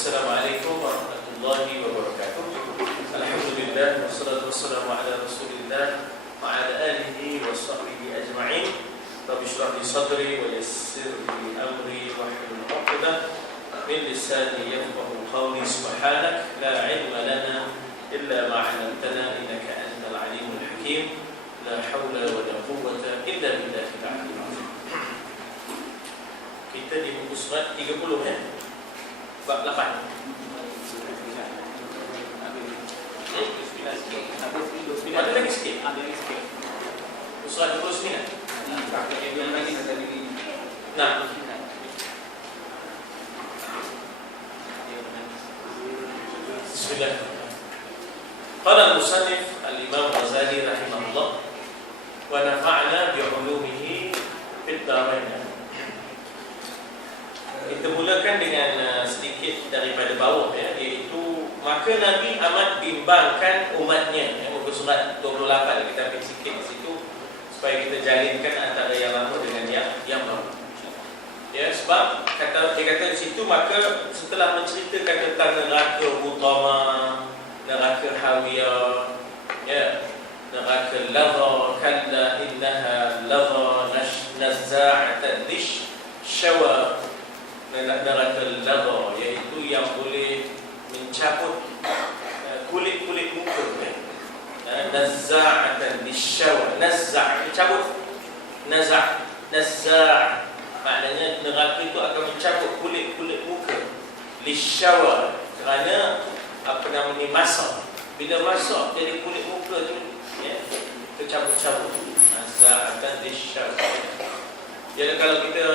Assalamualaikum warahmatullahi wabarakatuh. Alhamdulillah wassalatu wassalamu ala Rasulillah wa ala alihi wa sahbihi ajma'in. Rabbi shrah li sadri wa yassir li amri wahlul 'uqdatam min lisani yafqahu qawli. Subhanak la 'ilma lana illa ma 'allamtana innaka antal 'alimul hakim. La haula wa la quwwata illa billahil 'aliyyil 'azim. Kita di muka surat 30 bab 8. Ada lagi sikit. Surat 29. Nah. Bismillah. Qala al-musannif al-Imam Ghazali rahimahullah wa nafa'na bi 'ulumihi fid dharain. Kita mulakan dengan sedikit daripada bawah, iaitu maka Nabi amat bimbangkan umatnya. Muka surat 28 kita ambil sikit di situ supaya kita jalinkan antara yang lama dengan yang baru. Ya, sebab dia kata di situ, maka setelah menceritakan tentang neraka utama, neraka hawiyah, neraka ladha, kalla innaha ladha nazza'atan lish-shawa, neraka ladha, iaitu yang boleh mencabut kulit-kulit muka. Nazza'atan lish-shawa, nazza' mencabut, nazza' maknanya neraka itu akan mencabut kulit-kulit muka. Lish-shawa kerana masak. Bila masak jadi kulit muka tu tercabut-cabut. Nazza'atan lish-shawa. Jadi kalau kita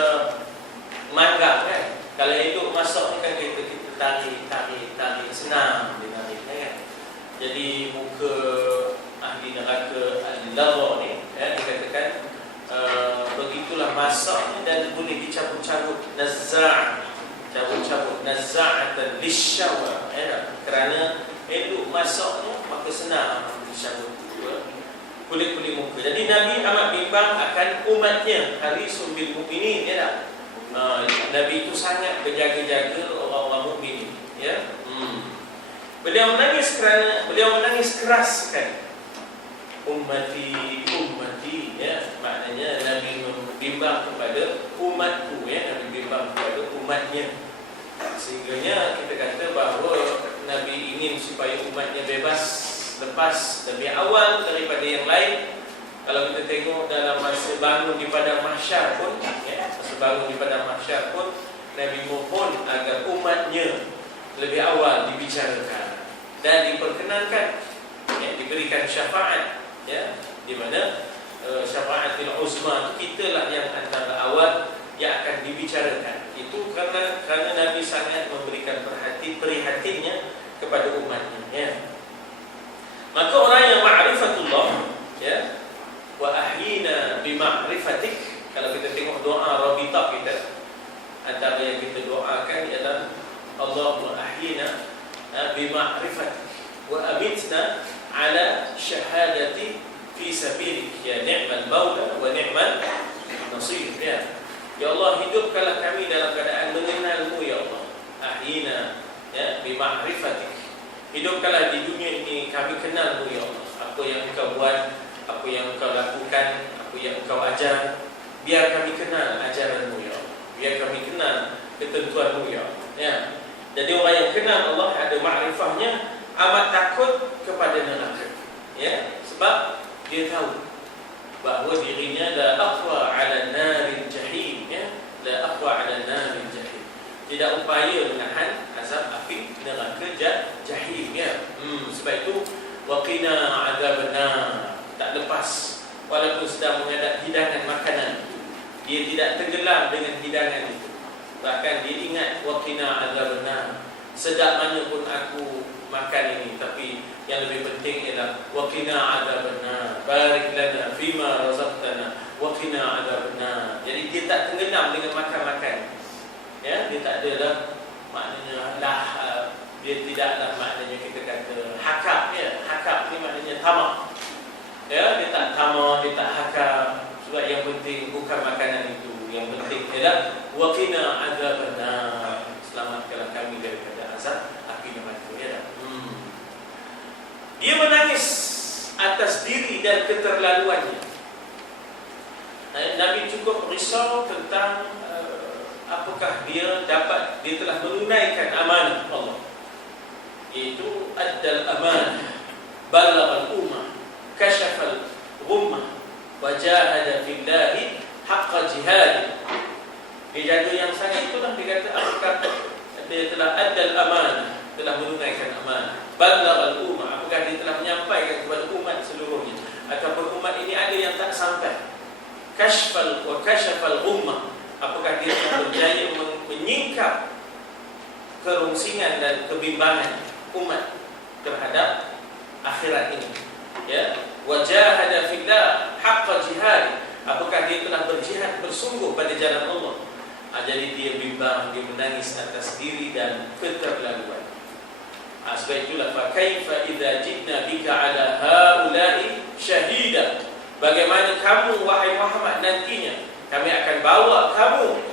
manggang kan, kalau hidup masak ni kan kita tarik senang dia narik kan. Jadi muka ahli neraka al-ladha ni dikatakan begitulah masaknya dan boleh dicabut-cabut. Cabut-cabut nazza'atan lish-shawa, kerana hidup masaknya maka senang dicabut kulit-kulit muka. Jadi Nabi amat bimbang akan umatnya, harisun bil mukminin, Nabi itu sangat berjaga-jaga orang-orang mukmin, Beliau menangis keras kan. Ummati, maknanya Nabi bimbang kepada umatku, Nabi bimbang kepada umatnya. Sehingganya kita kata bahawa Nabi ingin supaya umatnya bebas, lepas lebih awal daripada yang lain. Kalau kita tengok dalam masa bangun di padang mahsyar pun, Nabi mohon agar umatnya lebih awal dibicarakan dan diperkenankan, diberikan syafaat, di mana syafaatul uzma kitalah yang antara awal yang akan dibicarakan. Itu kerana Nabi sangat memberikan perhatiannya kepada umatnya, Maka orang yang ma'rifatullah, wa ahyina bi ma'rifatik, kalau kita tengok doa rabitah kita, antara yang kita doakan ialah Allahumma ahyina bi ma'rifatik wa amitna ala syahadati fi sabilik, ya ni'mal maula wa ni'mal nasir. Ya Allah, hidupkanlah kami dalam keadaan mengenalmu, ya Allah. Ahyina bi ma'rifatik, hidupkanlah di dunia ini kami kenalmu, ya Allah. Apa yang Engkau buat, apa yang Engkau lakukan, apa yang Engkau ajar, biar kami kenal ajaranmu, ya Allah. Biar kami kenal ketentuanmu, ya Allah. Jadi orang yang kenal Allah, ada makrifahnya, amat takut kepada neraka, sebab dia tahu bahawa dirinya la aqwa 'ala naril jahim, la aqwa 'ala naril jahim, tidak upaya menahan azab api neraka jahim, sebab itu waqina 'adzabannar, tak lepas walaupun sedang menghadap hidangan makanan, dia tidak tenggelam dengan hidangan itu. Bahkan dia ingat waqina 'adzabannar, sedap mana pun aku makan ini, tapi yang lebih penting ialah waqina 'adzabannar, barik lana fima razaqtana waqina 'adzabannar. Jadi dia tak tenggelam dengan makan-makan, dia tak adalah maknanya dia tidaklah maknanya kita kata hakap, hakap ni maknanya tamak, dia tak tamak, dia tak hakap. Sebab yang penting bukan makanan itu, yang penting ialah waqina 'adzabannar, selamatkanlah kami daripada azab kelaluannya. Nabi cukup risau tentang apakah dia telah menunaikan amanah Allah, iaitu addal amanah, ballagha al-ummah, kashafa al-ghummah, wa jahada fillahi haqqa jihad. Dia jaga yang sangat itulah, dia kata apakah dia telah addal amanah, telah menunaikan amanah, ballagha al-ummah, apakah dia telah menyampaikan kepada umat seluruhnya, ataupun umat ini ada yang tak sampai. Kashfal wa kashafal ghummah, apakah dia telah berjaya menyingkap kerungsingan dan kebimbangan umat terhadap akhirat ini, ya. Wajahada fillah haqqa jihad, apakah dia telah berjihad bersungguh pada jalan Allah. Jadi dia bimbang, dia menangis atas diri dan keterlaluan. Sebab itulah fa kaifa idza jitna bika ala haula'i syahida, bagaimana kamu wahai Muhammad nantinya kami akan bawa kamu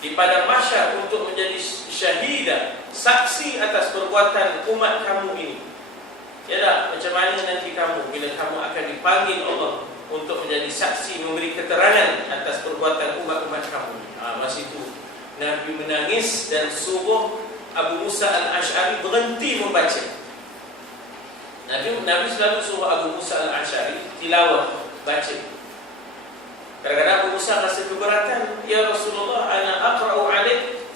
di padang mahsyar untuk menjadi syahidah, saksi atas perbuatan umat kamu ini. Ya tak, macam mana nanti kamu bila kamu akan dipanggil Allah untuk menjadi saksi, memberi keterangan atas perbuatan umat-umat kamu. Masa itu Nabi menangis dan suruh Abu Musa al-Ash'ari berhenti membaca. Nabi selalu suruh Abu Musa al-Ash'ari tilawah, baca. Kadang-kadang Abu Musa rasa keberatan, ya Rasulullah, ana aqra'u 'alaik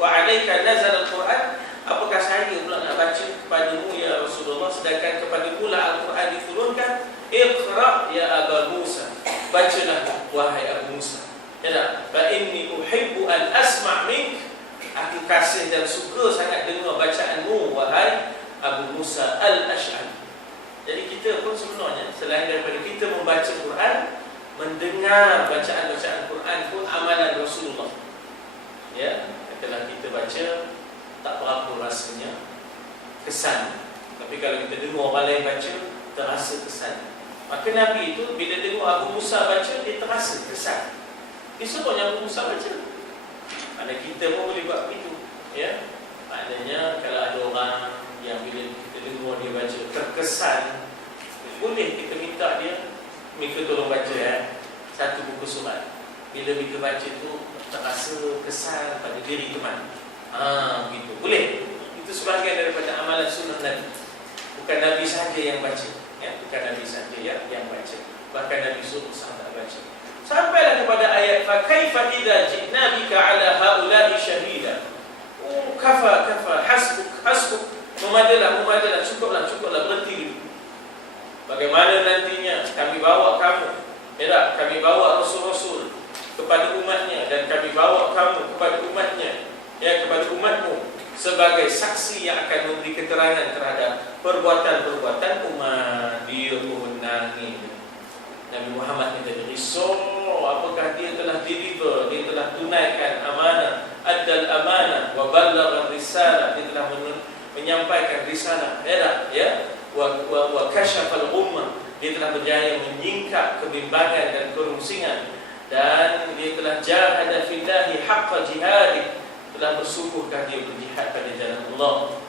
wa 'alaika nazala al-Quran. Apakah saya pula nak baca kepadamu ya Rasulullah, sedangkan kepadamu lah Al-Quran diturunkan? Iqra' ya Abu Musa, bacalah wahai Abu Musa. Ya tak? Fa inni uhibbu an asma' mink, aku kasih dan suka sangat dengar bacaanmu wahai Abu Musa al-Ash'ari. Jadi kita pun sebenarnya selain daripada kita membaca Quran, mendengar bacaan-bacaan Quran pun amalan Rasulullah. Ya, setelah kita baca tak berapa rasanya kesan, tapi kalau kita dengar orang lain baca terasa kesan. Maka Nabi itu bila dengar Abu Musa baca, dia terasa kesan. Dia suruhnya Abu Musa baca. Mana kita pun boleh buat begitu, ya. Maknanya kalau ada orang yang bila kita dengar dia baca terkesan, boleh kita minta dia, Mika tolong baca satu buku surat. Bila Mika baca tu terasa kesan pada diri teman. Begitu. Boleh. Itu sebahagian daripada amalan sunnah Nabi. Bukan Nabi saja yang baca, ya. Bukan Nabi saja yang baca. Bahkan Nabi suruh sahabat baca. Sampailah kepada ayat fa kaifa idza ji'na bika 'ala haula'i syahida. Kafa hasbuk. Memadalah, cukuplah, berhenti dulu. Bagaimana nantinya kami bawa kamu, ya tak? Kami bawa rasul-rasul kepada umatnya, dan kami bawa kamu kepada umatnya, ya, kepada umatmu sebagai saksi yang akan memberi keterangan terhadap perbuatan-perbuatan umat. Dia pun nangis. Nabi Muhammad kata risau, apakah dia telah deliver, dia telah tunaikan amanah, addal amanah wa ballagha risalah, dia telah menyampaikan risalah, ya tak? Ya, wa kashafal ghummah, dia telah berjaya menyingkap kebimbangan dan kerungsingan, dan dia telah jahada fillahi haqqa jihad, telah bersungguhkah dia berjihad pada jalan Allah,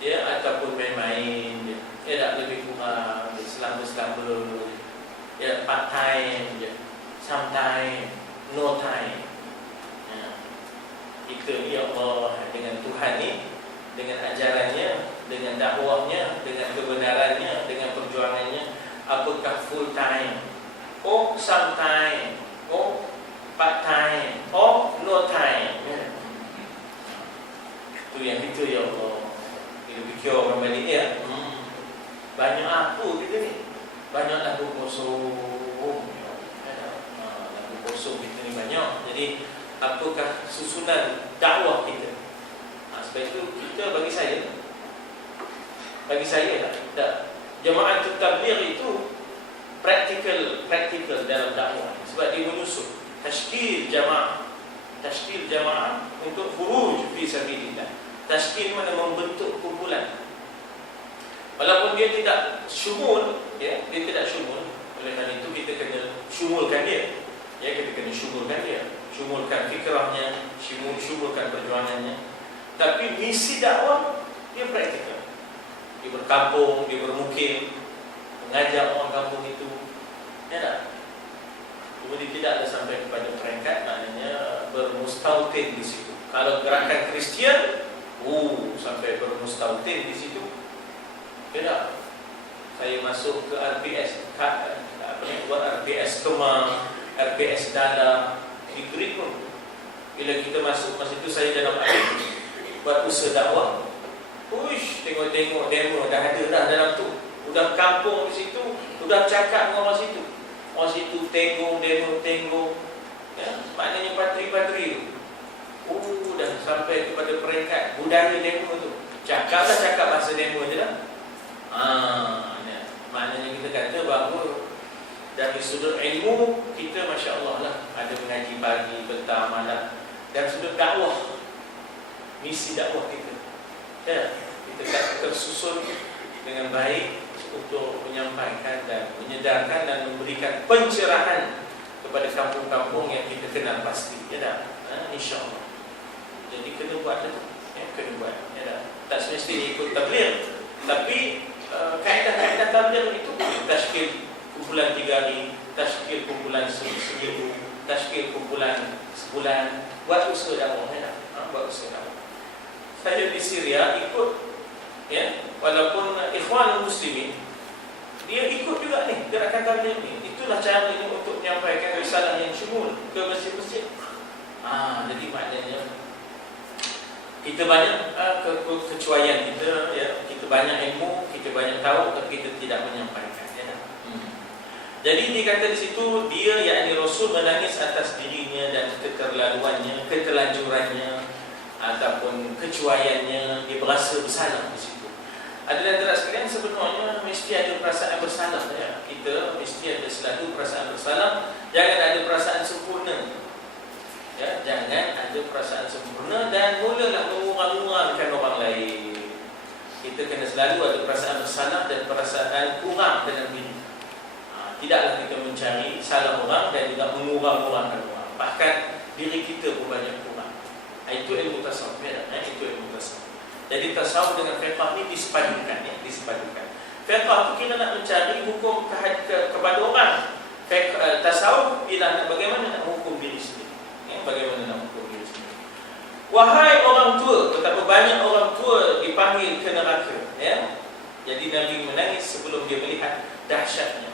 ya, ataupun main-main, ya tak, lebih kurang dia selamba-selamba, ya, part time je, sometime, no time. Ya. Kita ni Allah dengan Tuhan ni, dengan ajarannya, dengan dakwahnya, dengan kebenarannya, dengan perjuangannya, apakah full time, sometime, part time, no time, ya. Itu yang itu ya Allah. Kita fikir orang balik ya. Banyak apa kita ni? Banyak lagu kosong. Lagu kosong kita ni banyak. Jadi apakah susunan dakwah kita? Sebab itu kita bagi saya tak. Jemaah tabligh itu praktikal dalam dakwah. Sebab dia menyusun tashkil jamaah untuk khuruj fi sabilillah. Tashkil mana membentuk kumpulan. Walaupun dia tidak syumul, ya, dia tidak syumul. Oleh kerana itu kita kena syumulkan dia. Ya, kita kena syumulkan dia. Syumulkan fikrahnya, syumulkan perjuangannya. Tapi misi dakwah dia praktikal. Dia berkampung, dia bermukim, mengajar orang kampung itu, ya tak? Kemudian tidaklah sampai kepada peringkat maknanya bermustautin di situ. Kalau gerakan Kristian, sampai bermustautin di situ, ya tak? Saya masuk ke RPS, buat RPS Kemang, RPS Dala, di Greek pun. Bila kita masuk masa itu saya dalam air buat usaha dakwah. Tengok-tengok demo dah ada dah dalam tu. Udah kampung di situ, udah cakap dengan orang situ. Orang situ tengok demo, ya, maknanya patri-patri tu. Dah sampai kepada peringkat budaya demo tu. Cakap bahasa demo je lah. Maknanya kita kata bahawa dari sudut ilmu kita Masya Allah lah, ada mengaji pagi, petang, malam. Dan sudut dakwah, misi dakwah kita, ya, kita tersusun dengan baik untuk menyampaikan dan menyedarkan dan memberikan pencerahan kepada kampung-kampung yang kita kenal pasti, ya tak? InsyaAllah. Jadi kena buat itu, ya, kena buat, ya tak? Tak semestinya ikut tabligh, tapi kaedah-kaedah tabligh itu tashkil kumpulan 3 hari, tashkil kumpulan seminggu, tashkil kumpulan sebulan, buat usaha dakwah, ya, buat usaha dakwah. Saya di Syria ikut, ya, walaupun Ikhwanul Muslimin, dia ikut juga ni gerakan tabligh ni. Itulah caranya untuk menyampaikan risalah yang syumul ke masjid-masjid. Jadi maknanya kita banyak kecuaian kita, ya, kita banyak ilmu, kita banyak tahu, tapi kita tidak menyampaikan, ya. Jadi dikata di situ dia, yakni Rasul, menangis atas dirinya dan keterlaluannya, keterlanjurannya ataupun kecuaiannya. Dia berasa bersalah di situ. Adalah antara sekalian, sebenarnya mesti ada perasaan bersalah, ya. Kita mesti ada selalu perasaan bersalah. Jangan ada perasaan sempurna, ya, jangan ada perasaan sempurna dan mulalah mengurang-urangkan orang lain. Kita kena selalu ada perasaan bersalah dan perasaan kurang dalam diri. Tidaklah kita mencari salah orang dan juga mengurang-urangkan orang. Bahkan diri kita pun banyak kurang. Itu ilmu tasawuf, ya, itu ilmu tasawuf. Jadi tasawuf dengan fiqh ni disepadukan, ya, disepadukan. Fiqh itu kita nak mencari hukum kepada orang. Tasawuf ialah bagaimana nak hukum diri sendiri, ya, bagaimana nak hukum diri sendiri. Wahai orang tua, betapa banyak orang tua dipanggil ke neraka, ya. Jadi Nabi menangis sebelum dia melihat dahsyatnya.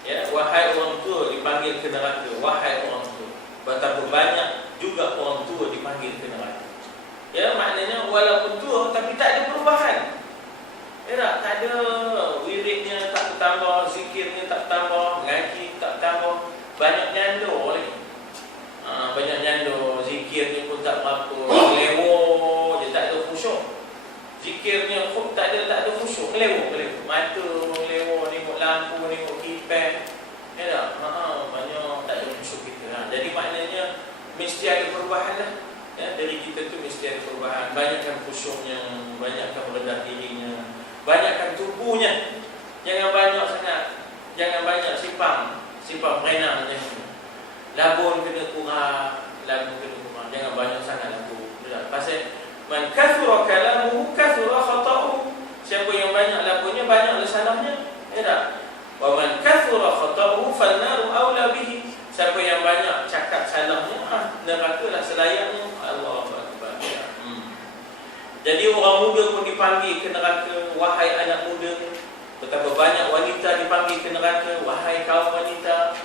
Ya, wahai orang tua dipanggil ke neraka, wahai orang tua. Betapa banyak juga orang tua dipanggil ke neraka. Ya, maknanya walaupun tua tapi tak ada perubahan. Ya, tak ada wiridnya tak bertambah, zikirnya tak bertambah, mengaji tak bertambah, banyak nyandor lagi. Banyak nyandor, zikirnya pun tak berapa, lewo je, tak ada khusyuk. Zikirnya pun tak ada khusyuk, lewo. Mata lewo, tengok lampu, tengok kipas. Ya tak? Banyak tak ada khusyuk kita. Jadi maknanya mesti ada perubahan lah. Ya, dari kita tu mesti ada perubahan. Banyakkan khusyuknya, banyakkan merendah dirinya, banyakkan tubuhnya. Jangan banyak sangat, jangan banyak simpang berenang macam ni. Labun kena kurang, jangan banyak sangat labun. Pasal man kathura kalamuhu kathura khata'uhu. Siapa yang banyak labunnya, banyaklah salahnya. Ya tak? Wa man kathura khata'uhu fan-naru aula bihi. Siapa yang banyak cakap salahnya, nerakalah selayaknya. Allahu akbar. Jadi orang muda pun dipanggil ke neraka, wahai anak muda. Betapa banyak wanita dipanggil ke neraka, wahai kaum wanita.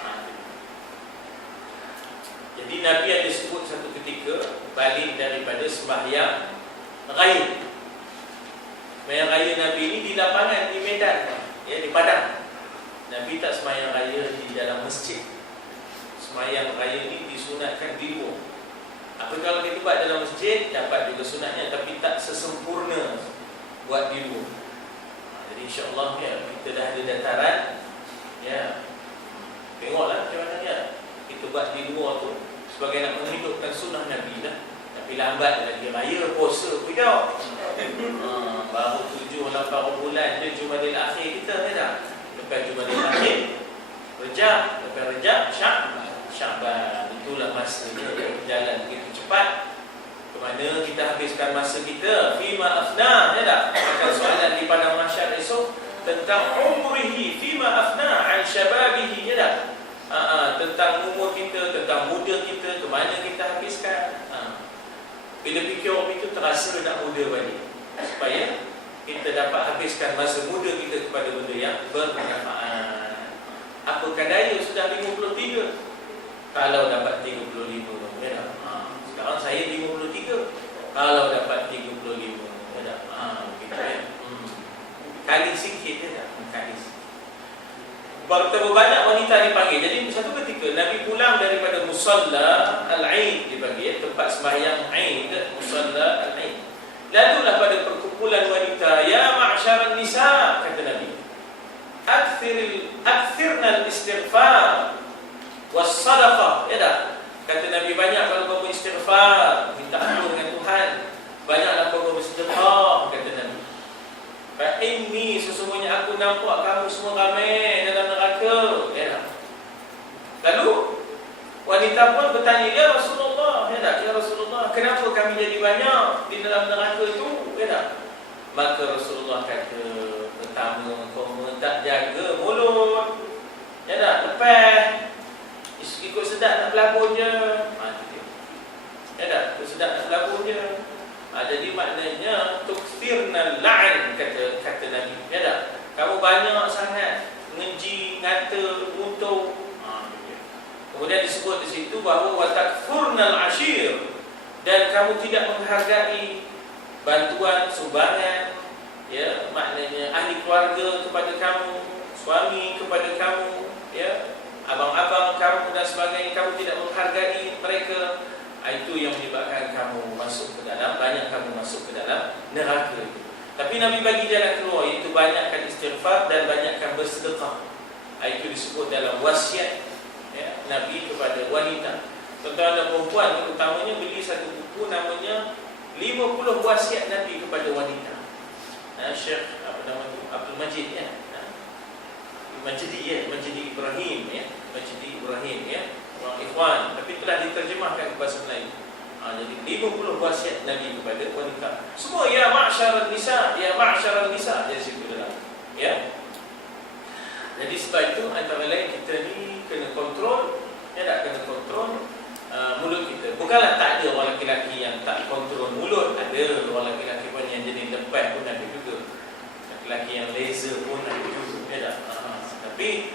Jadi Nabi ada sebut satu ketika balik daripada sembahyang raya. Sembahyang raya Nabi ini di lapangan, di medan, ya, di padang. Nabi tak sembahyang raya di dalam masjid. Sembahyang raya ini disunatkan di luar. Apa kalau kita buat dalam masjid, dapat juga sunatnya, tapi tak sesempurna buat di luar. Jadi insya-Allah, ya, kita dah ada dataran, ya. Tengoklah macam mana, ya. Kita buat di luar tu sebagai nak menghidupkan sunnah Nabi lah. Tapi lambat lagi, raya puasa pujau. Baru 7-8 bulan je Jumadil Akhir kita, ya tak? Lepas Jumadil Akhir, Rejab, lepas Rejab, Sya'ban. Itulah masanya berjalan begitu cepat. Ke mana kita habiskan masa kita? Fima afna, ya tak? Akan soalan di padang mahsyar esok, tentang umrihi fima afna an syababihi, ya tak? Tentang umur kita, tentang muda kita, ke mana kita habiskan. Bila fikir itu terasa nak muda balik, supaya kita dapat habiskan masa muda kita kepada benda yang bermanfaat. Apakah daya sudah 53, kalau dapat 35, ya tak? Sekarang saya 53, kalau dapat 35, ya tak? Begitu ya. Kali sikit je tak? Kali sikit. Bertemu banyak wanita dipanggil. Jadi satu ketika Nabi pulang daripada musalla al-Aid, dipanggil tempat sembahyang Aid, musalla al-Aid. Lalulah pada perkumpulan wanita, ya ma'syaran nisa, kata Nabi, akthirna al-istighfar was-sadaqah, ya tak? Kata Nabi, banyak kalau kamu istighfar, minta ampun dengan Tuhan, banyaklah kamu bersedekah, kata Nabi. Fa inni, sesungguhnya aku nampak kamu semua ramai dalam neraka, ya tak? Lalu wanita pun bertanya, ya Rasulullah, ya tak? Ya Rasulullah, kenapa kami jadi banyak di dalam neraka itu, ya tak? Maka Rasulullah kata, pertama, kamu tak jaga mulut, ya tak? Lepas ikut sedap nak pelabur je, ya tak? Ikut sedap nak pelabur je. Jadi maknanya tukthirna la'an, kata Nabi, ya tak? Kamu banyak sangat ngeji, ngata, untuk. Kemudian disebut di situ bahawa wa takfurnal ashir, dan kamu tidak menghargai bantuan, sumbangan, ya, maknanya ahli keluarga kepada kamu, suami kepada kamu, ya, abang-abang kamu dan sebagainya, kamu tidak menghargai mereka. Itu yang menyebabkan kamu masuk ke dalam, banyak kamu masuk ke dalam neraka itu. Tapi Nabi bagi jalan keluar, iaitu banyakkan istighfar dan banyakkan bersedekah. Itu disebut dalam wasiat, ya, Nabi kepada wanita. Tuan-tuan dan perempuan, terutamanya beli satu buku namanya 50 wasiat Nabi kepada wanita. Syekh apa nama tu? Abdul Majid, ya. Majdi, ya, Majdi Ibrahim, ya. Majdi Ibrahim, ya. Orang Ikhwan, tapi telah diterjemahkan ke bahasa Melayu. Jadi 50 wasiat Nabi kepada wanita. Semua ya ma'syaral nisa, ya ma'syaral nisa, jadi situ dalam. Ya. Jadi sebab itu antara lain kita ni kena kontrol, ya tak, kena kontrol mulut kita. Bukanlah tak ada orang lelaki yang tak kontrol mulut, ada orang lelaki pun yang jadi lepas pun ada juga. Lelaki yang laser pun ada juga, ya tak. Tapi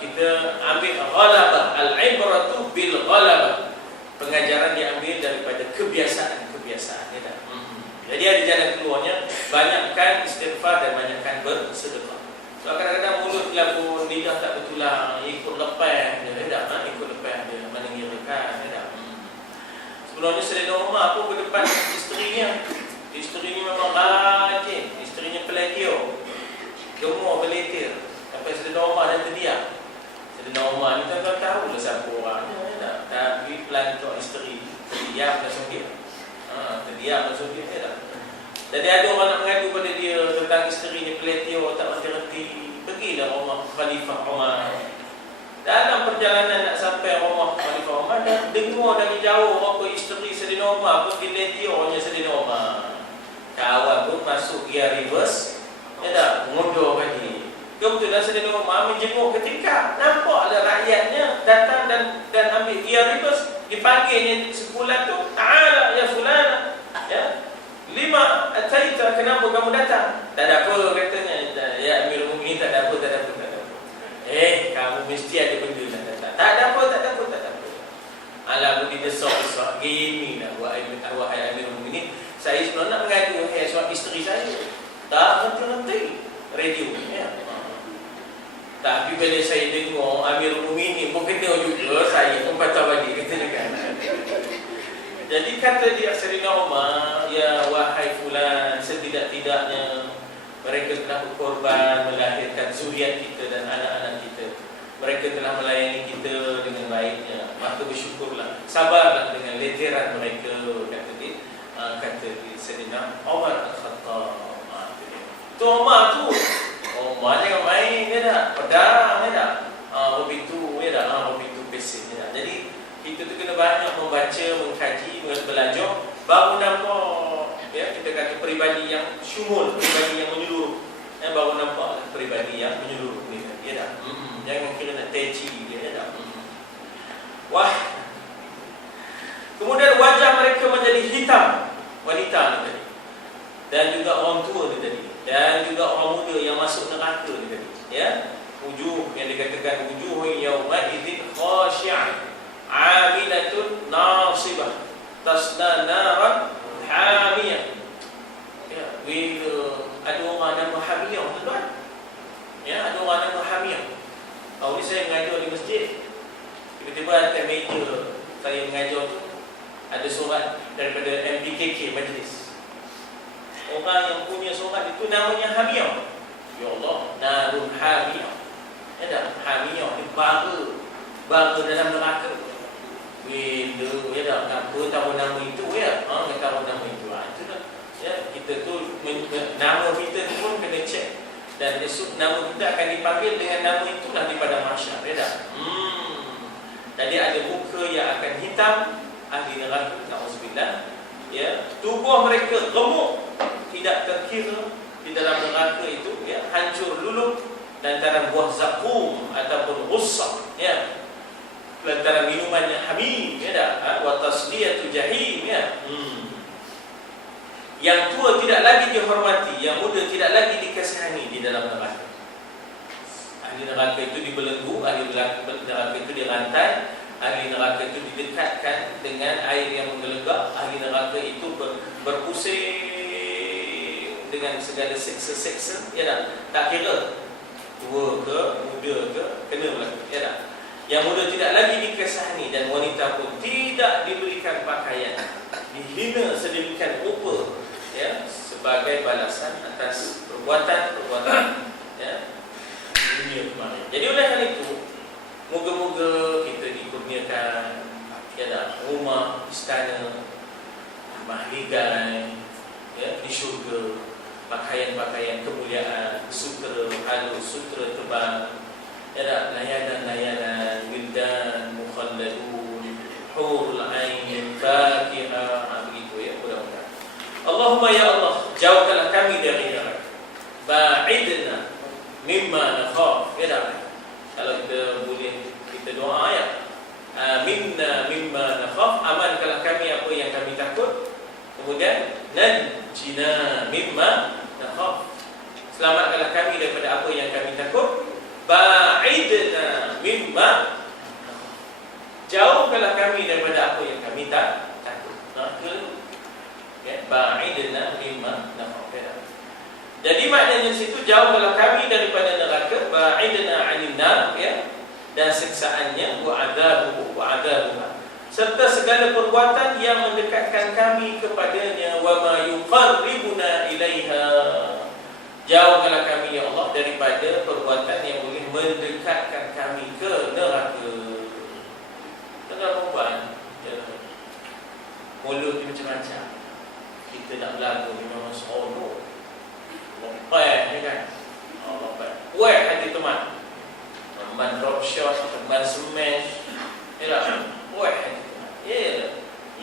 kita ambil ghalabah, al-ibratu bil ghalabah. Pengajaran diambil daripada kebiasaan-kebiasaan, ya tak? Jadi ada jalan keluarnya, banyakkan istighfar dan banyakkan bersedekah. So kadang-kadang mulut pelabur, lidah tak bertulang, ikut lepas dia, ya tak? Ikut lepas dia, mana ngirakan, ya tak? Sebelumnya Sayyidina Umar pun berdepan dengan isterinya. Isterinya memang rajin, isterinya pelagio, gemuk beletir. Sampai Sayyidina Umar dan terdiam. Sayyidina Umar ni tuan-tuan tahu lah siapa orangnya, ya tak? Tapi pelantar isteri terdiam langsung dia. Terdiam langsung dia, ya tak? Jadi ada orang nak mengadu pada dia tentang isterinya peletio, tak mati-reti. Pergilah rumah Khalifah Umar. Dalam perjalanan nak sampai rumah Khalifah Umar, dah dengar dari jauh apa isteri Sayyidina Umar pun diletionya Sayyidina Umar. Kawan pun masuk gear reverse, ya tak? Mundur balik. Kebetulan Sayyidina Umar menjenguk ketika nampak ada rakyatnya datang dan ambil gear reverse. Dipanggilnya sebulan tu, ta'ala ya fulana, ya, lima ataita, kenapa kamu datang? Tak ada apa katanya. Ya Amirul Mukminin, tak ada apa. Kamu mesti ada benda nak datang. Tak ada apa. Alah budi desak-desak gini nak wahai Amirul Mukminin. Saya sebenarnya nak mengadu suami isteri saya. Tak henti-henti radio, ya. Tapi bila saya dengar Amirul Mukminin pun kena juga, saya pun patah balik, kata dekat. Jadi kata dia Sayyidina Umar, ya wahai fulan, setidak-tidaknya mereka telah berkorban melahirkan zuriat kita dan anak-anak kita. Mereka telah melayani kita dengan baiknya, maka bersyukurlah, sabarlah dengan leteran mereka, kata dia. Kata dia Sayyidina Umar Al-Khattab. Tu Umar tu, Umar jangan main, ya tak? Pedang, ya tak? Begitu, ya tak? Begitu basic, ya tak? Jadi kita tu kena banyak membaca, mengkaji, belajar, baru nampak, ya, kita kata peribadi yang syumul, peribadi yang menyeluruh. baru nampaklah peribadi yang menyeluruh ni. Ya tak? Jangan kira nak teci dia, ya tak? Wah. Kemudian wajah mereka menjadi hitam, wanita ni tadi. Dan juga orang tua ni tadi. Dan juga orang muda yang masuk neraka ni tadi. Ya. Wujuh yang dikatakan wujuh yauma idzin khashi'ah 'amilatun nasibah tasla naran hamiyah. Ya, bila ada orang nama Hamiyah, tuan-tuan. Ya, ada orang nama Hamiyah. Hari ni saya mengajar di masjid. Tiba-tiba atas meja saya mengajar tu ada surat daripada MPKK Majlis. Orang yang punya surat itu namanya Hamiyah. Ya Allah, Narun Hamiyah. Ya tak? Hamiyah ni bara dalam neraka. Bila ya tak? Apa tahu nama itu ya? Nak tahu nama itu. Itu dah. Ya, kita tu nama kita tu pun kena cek. Dan esok nama kita akan dipanggil dengan nama itulah di padang mahsyar. Ya tak? Jadi ada muka yang akan hitam, ahli neraka, na'udzubillah. Ya, tubuh mereka gemuk, tidak terkira di dalam neraka itu, ya, hancur luluh lantaran buah zakum ataupun ghussah, ya, lantaran minumannya hamim, ya dah, wa tasliyatu jahim, ya. Yang tua tidak lagi dihormati, yang muda tidak lagi dikasihani di dalam neraka. Ahli neraka itu dibelenggu, ahli neraka itu dirantai, ahli neraka itu didekatkan dengan air yang menggelegak, ahli neraka itu berpusing dengan segala seksa-seksa, ya tak? Tak kira tua ke, muda ke, kena berlaku, ya tak? Yang muda tidak lagi dikasihani dan wanita pun tidak diberikan pakaian, dihina sedemikian rupa, ya, sebagai balasan atas perbuatan-perbuatan, ya, dunia kemarin. Jadi oleh hal itu, moga-moga kita dikurniakan, ya tak, rumah, istana, mahligai, ya, di syurga, pakaian-pakaian kemuliaan, sutra halus, sutra tebal, ya tak, layanan-layanan, wildan mukhalladun, hurul ain, fakihah, begitu ya, mudah-mudahan. Allahumma ya Allah, jauhkanlah kami dari neraka. Ba'idna mimma nakhaf, ya tak. Kalau kita boleh kita doa ya. Minna mimma nakhaf, amankanlah kami apa yang kami takut. Kemudian najjina mimma nakhaf, selamatkanlah kami daripada apa yang kami takut. Ba'idna mimma nakhaf, jauhkanlah kami daripada apa yang kami takut. Okay. Ba'idna mimma nakhaf. Jadi maknanya situ, jauhkanlah kami daripada neraka, ba'idna 'anil nar, ya, dan siksaannya, wa'adabuha, serta segala perbuatan yang mendekatkan kami kepadanya, wa ma yuqarribuna ilaiha, jauhkanlah kami ya Allah daripada perbuatan yang boleh mendekatkan kami ke neraka. Tuan-tuan, ya, mulut ni macam-macam. Kita nak berlagu ni memang seronok, lompat ni kan, lompat, weh hati teman, teman drop shot, teman smash, yalah, weh hati teman,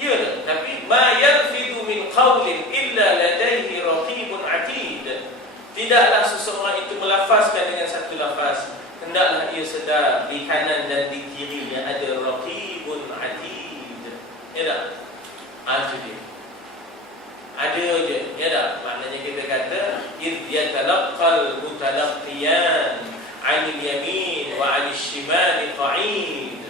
yalah, tapi ma yalfidu min qawlin illa ladaihi raqibun atid, tidaklah seseorang itu melafazkan dengan satu lafaz, hendaklah ia sedar di kanan dan di kirinya ada raqibun atid, yalah, itu dia. Ada je, ya tak? Maknanya kita kata idh yatalaqqal mutalaqqiyan 'anil yamin wa 'anil shimali qa'id.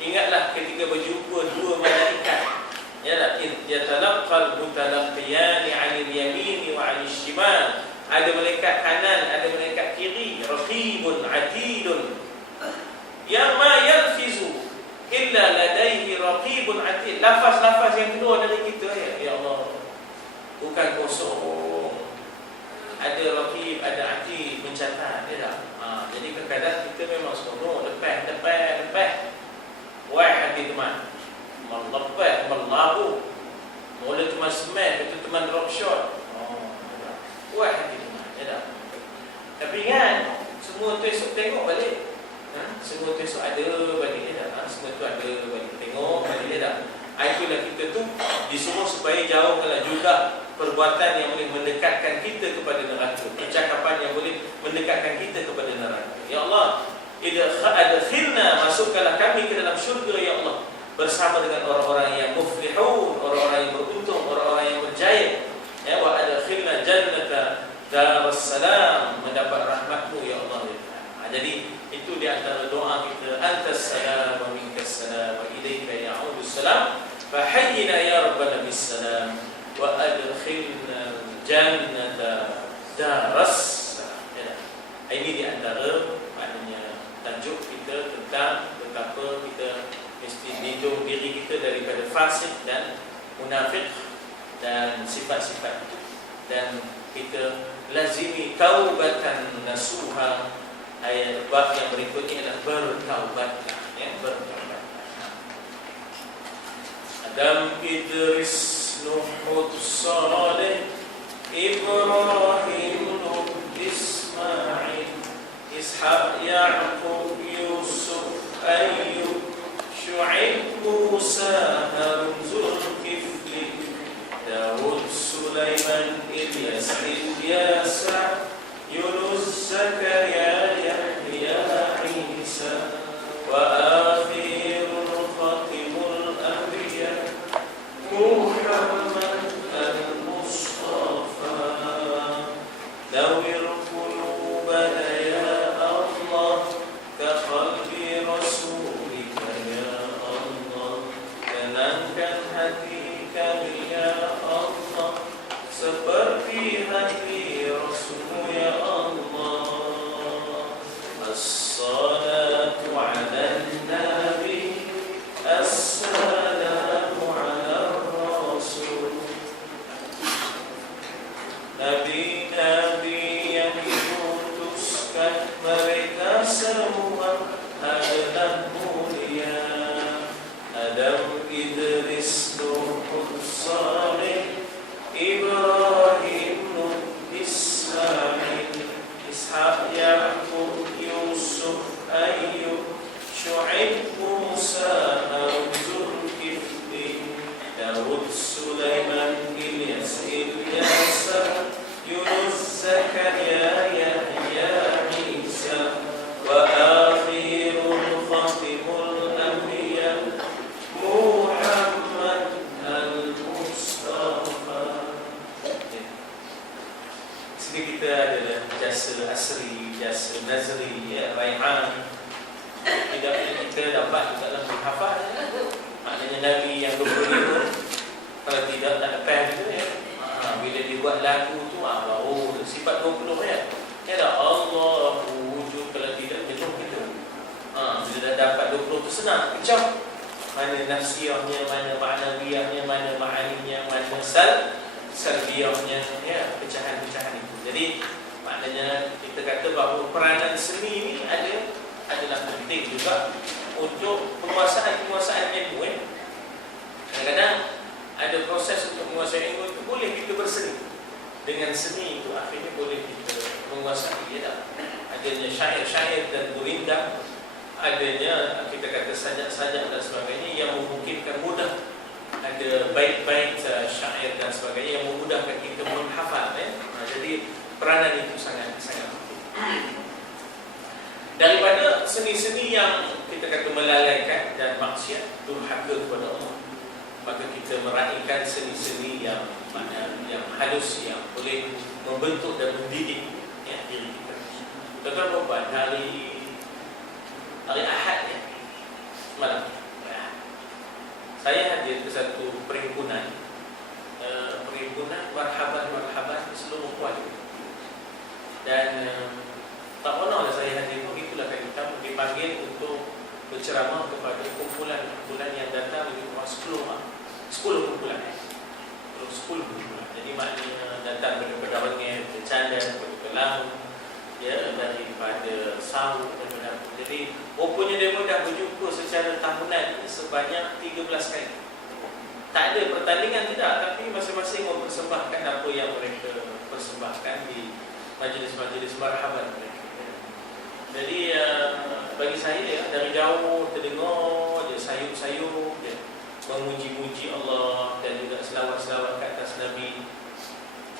Ingatlah ketika berjumpa dua malaikat, ya tak? Idh yatalaqqal mutalaqqiyan 'anil yamin wa 'anil shimal. Ada malaikat kanan, ada malaikat kiri, raqibun 'atidun. Ya ma yalfizu illa ladaihi raqibun atid. Lafaz-lafaz yang keluar dari kita, ya Allah, bukan kosong, ada raqib, ada atid mencatat, ya tak? Jadi kadang-kadang kita memang seronok lepas. Wah hati teman, lepas, melabu, mula teman smash, itu teman drop shot. Wah hati teman, ya tak? Tapi ingat, semua tu esok tengok balik. Semua tu esok ada balik, ya tak? Semua tu ada balik, tengok balik, ya tak? Itulah kita tu disuruh supaya jauhkanlah juga perbuatan yang boleh mendekatkan kita kepada neraka, percakapan yang boleh mendekatkan kita kepada neraka. Ya Allah, adkhilna, masukkanlah kami ke dalam syurga ya Allah, bersama dengan orang-orang yang muflihun, orang-orang yang beruntung, orang-orang yang berjaya. Ya, wa adkhilna jannata darussalam, mendapat rahmat-Mu ya Allah. Jadi itu di antara doa kita, antas salam wa minkas salam wa ilaika ya'udus salam fa hayyina ya rabbana bis salam wa adkhilna jannata darussalam. Ya. Ini di antara maknanya tajuk kita tentang betapa kita mesti lindung diri kita daripada fasik dan munafik dan sifat-sifat itu, dan kita lazimi taubatan nasuha. Ayat bab yang berikutnya adalah bertaubatlah, ya, bertaubat. Adam, Idris, Nuh, Saleh, Ibrahim, Nuh, Ismail, Ishaq, Ya'qub, Yusuf, Ayyub, Syu'aib, Musa, Harun, Zulkifli, Dawud, Sulaiman, Ilyas, Ilyasa, Yunus, Zakaria, Yahya, Isa, wa akhirul khatimul anbiya Muhammad al-Mustafa. Dawir qulubana ya Allah ka qalbi rasulika ya Allah. Tenangkan hati kami ya Allah seperti hati Rasul ya Allah. As-salatu ala nabi, as-salamu ala rasul. Nabi-nabi yang diutuskan, mereka semua adalah mulia. Adam, Idris, Nuh, Saleh, Ibrahim, Nuh, Ismail, Ishaq, Ya'qub, Yusuf, Ayyub, Syu'aib, Musa, Harun, Zulkifli, Dawud, Sulaiman, Ilyas, Ilyasa, Yunus, Zakaria, Yahya, Isa, wa akhirul khatimul anbiya Muhammad al-Mustafa. Sini kita adalah jasa asri, jasa nazri, ya, raihan. Tidak kita dapat dalam menghafal. Maknanya Nabi yang 25, kalau tidak tak lepas itu ya. Bila dibuat lagu tu baru sifat 20 ya. Ya dah Allah wujud, kalau tidak jenuh kita. Bila dah dapat 20 tu senang, kecap. Mana nafsiyahnya, mana ma'nawiyahnya, mana ma'aninya, mana salbiyahnya, ya, pecahan-pecahan itu. Jadi maknanya kita kata bahawa peranan seni ini adalah penting juga untuk penguasaan ilmu. Kadang-kadang ada proses untuk menguasai ilmu itu, boleh kita berseni. Dengan seni itu akhirnya boleh kita menguasai, ya tak? Adanya syair-syair dan gurindam, adanya kita kata sajak-sajak dan sebagainya yang memungkinkan mudah. Ada bait-bait syair dan sebagainya yang memudahkan kita menghafal, ya? Jadi peranan itu sangat-sangat penting. Daripada seni-seni yang kita kata melalaikan dan maksiat, durhaka kepada Allah, maka kita meraihkan seni-seni yang halus, yang boleh membentuk dan mendidik, ya, diri kita. Tuan-tuan perempuan, hari Ahad, ya, malam saya hadir ke satu perhimpunan marhaban seluruh Kuala. Dan tak pernah saya hadir, begitulah kali pertama dipanggil untuk berceramah kepada kumpulan yang datang lebih kurang 10 kumpulan. Jadi maknanya datang daripada Rengel, Bercanda, daripada Kelang, ya, daripada Sawu, daripada. Jadi rupanya dia dah berjumpa secara tahunan sebanyak 13 kali. Tak ada pertandingan, tidak, tapi masing-masing mempersembahkan apa yang mereka persembahkan di majlis-majlis marhaban mereka. Jadi bagi saya, ya, dari jauh terdengar je sayup-sayup je memuji-muji Allah dan juga selawat-selawat ke atas Nabi.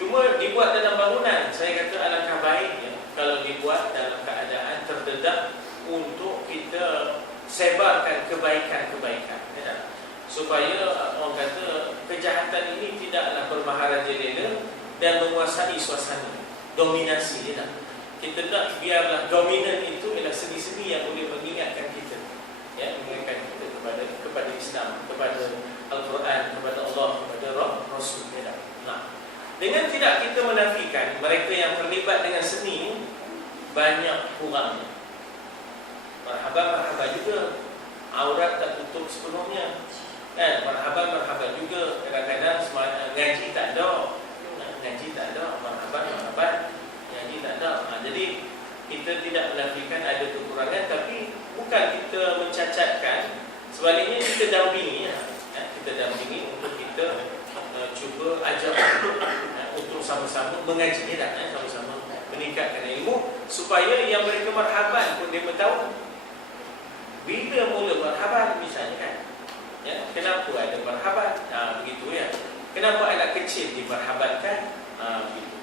Cuma dibuat dalam bangunan, saya kata alangkah baik ya, kalau dibuat dalam keadaan terdedah untuk kita sebarkan kebaikan-kebaikan ya. Supaya orang kata kejahatan ini tidaklah bermaharajalela dan menguasai suasana, dominasi ya. Kita nak biarlah dominan itu ialah seni-seni yang boleh mengingatkan kita ya, mengingatkan kita kepada Islam, kepada Al-Quran, kepada Allah, kepada Rasul ya. Nah, dengan tidak kita menafikan mereka yang terlibat dengan seni banyak kurangnya. Marhaban juga, aurat tak tutup sepenuhnya kan, marhaban juga, kadang-kadang ngaji tak ada, marhaban ngaji tak ada. Jadi kita tidak menafikan ada kekurangan, tapi bukan kita mencacatkan, sebaliknya kita dampingi ya. Kita dampingi untuk kita cuba ajar untuk sama-sama mengaji ya, sama-sama meningkatkan ilmu, supaya yang mereka marhaban pun dia tahu bila mula marhaban misalnya kan ya, kenapa ada marhaban, begitu ya, kenapa anak kecil dimarhabankan, begitu.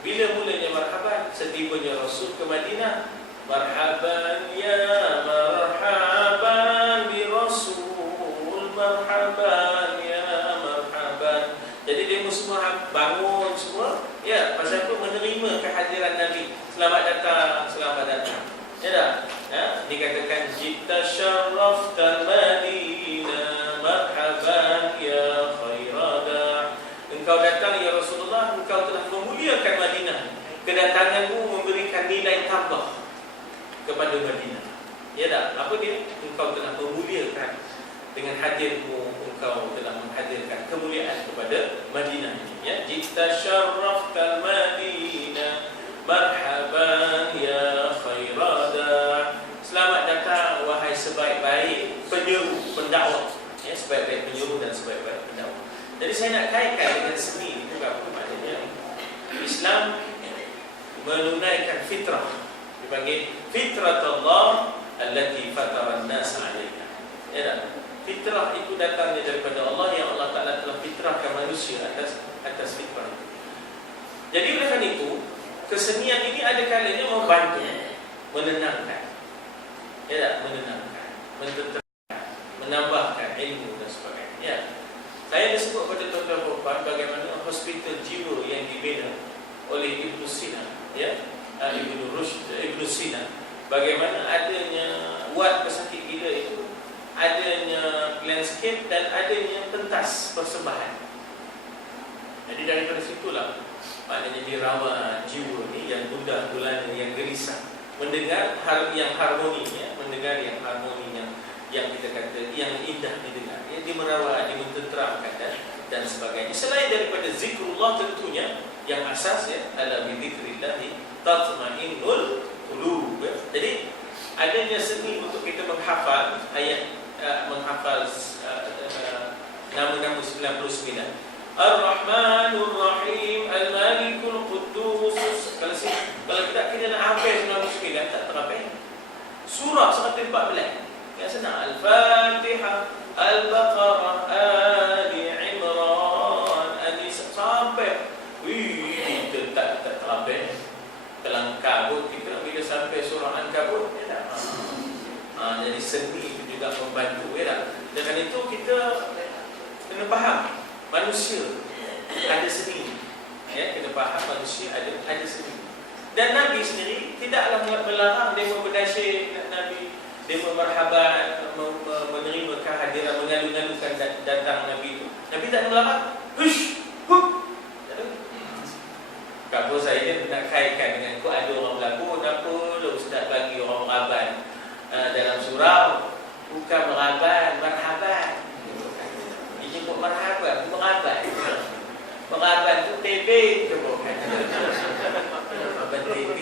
Bila mulanya marhaban, setibanya Rasul ke Madinah, marhaban ya marhaban bi Rasul, marhaban ya marhaban. Jadi dia semua bangun semua ya, pasal itu menerima kehadiran Nabi. Selamat datang, selamat datang. Ya dah. Ya, dikatakan jita syarraftal Madinah, marhaban ya khairada. Engkau datang ya Rasulullah, engkau telah memuliakan Madinah. Kedatanganmu memberikan nilai tambah kepada Madinah. Ya dah, apa dia? Engkau telah memuliakan, dengan hadirmu engkau telah menghadirkan kemuliaan kepada Madinah ini. Ya, jita syarraftal Madinah, marhaban ya khairada. Selamat datang wahai sebaik-baik penyeru, pendakwah ya, sebaik-baik penyeru dan sebaik-baik pendakwah. Jadi saya nak kaitkan dengan seni itu apa maknanya? Islam menunaikan fitrah, dipanggil fitratullah allati fatara an-nas 'alaiha. Ya tak? Fitrah itu datangnya daripada Allah, yang Allah Taala telah fitrahkan manusia atas fitrah itu. Jadi oleh kerana itu, kesenian ini ada kalanya membantu, menenangkan. Ya tak? Menenangkan, menenterangkan, menambahkan ilmu dan sebagainya. Ya. Saya dah sebut pada tuan-tuan bagaimana hospital jiwa yang dibina oleh Ibn Sina, ya, Ibn Sina. Bagaimana adanya wad pesakit gila itu, adanya landscape dan adanya pentas persembahan. Jadi daripada situlah maknanya dirawat jiwa ni yang gundah gulana, yang gelisah, mendengar yang harmoni ya, mendengar yang harmoni yang kita kata yang indah didengar ya, dimerawat, dimententeramkan dan sebagainya. Selain daripada zikrullah tentunya yang asas ya, ala bi dzikrillah tatma'innul qulub. Jadi adanya seni untuk kita menghafal ayat, menghafal nama-nama 99. Ar-Rahmanur Rahim, Al-Malikul Quddus. Kalau kita kena nak hafal 99 tak terhafal. Surah 114 yang senang, Al-Fatihah, Al-Baqarah, Ali Imran, An-Nisa sampai kita tak terhafal. Kelangkabut kita bila sampai surah Al-Kabut ya tak? Jadi seni itu juga membantu ya tak? Dengan itu kita kena faham manusia ada seni ya, kena faham manusia ada seni. Dan Nabi sendiri tidaklah melarang dia bernasyid, Nabi dia memarhaban, menerima kehadiran, mengalu-alukan datang Nabi itu. Nabi tak melarang. Hush, hup. Kalau saya nak kaitkan dengan kau ada orang berlaku, kenapa lah ustaz bagi orang meraban dalam surau, bukan meraban, marhaban. Ini buat marhaban, meraban. Meraban tu TB tu bukan. Meraban TB.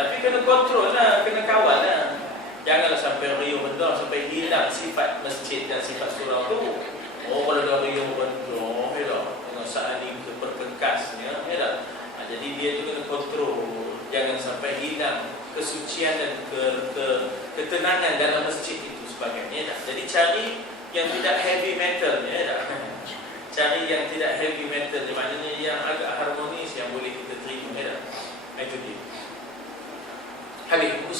Tapi kena kontrol lah, kena kawal lah. Janganlah sampai riuh benda, sampai hilang sifat masjid dan sifat surau tu. Oh, kalau dah riuh benda, dengan saat ini berkekasnya, jadi dia juga kena kontrol. Jangan sampai hilang kesucian dan ketenangan dalam masjid itu sebagainya. Jadi cari yang tidak heavy metal, yang tidak heavy metal, maknanya yang agak harmonis yang boleh kita terima, ya. Itu dia. Habis buku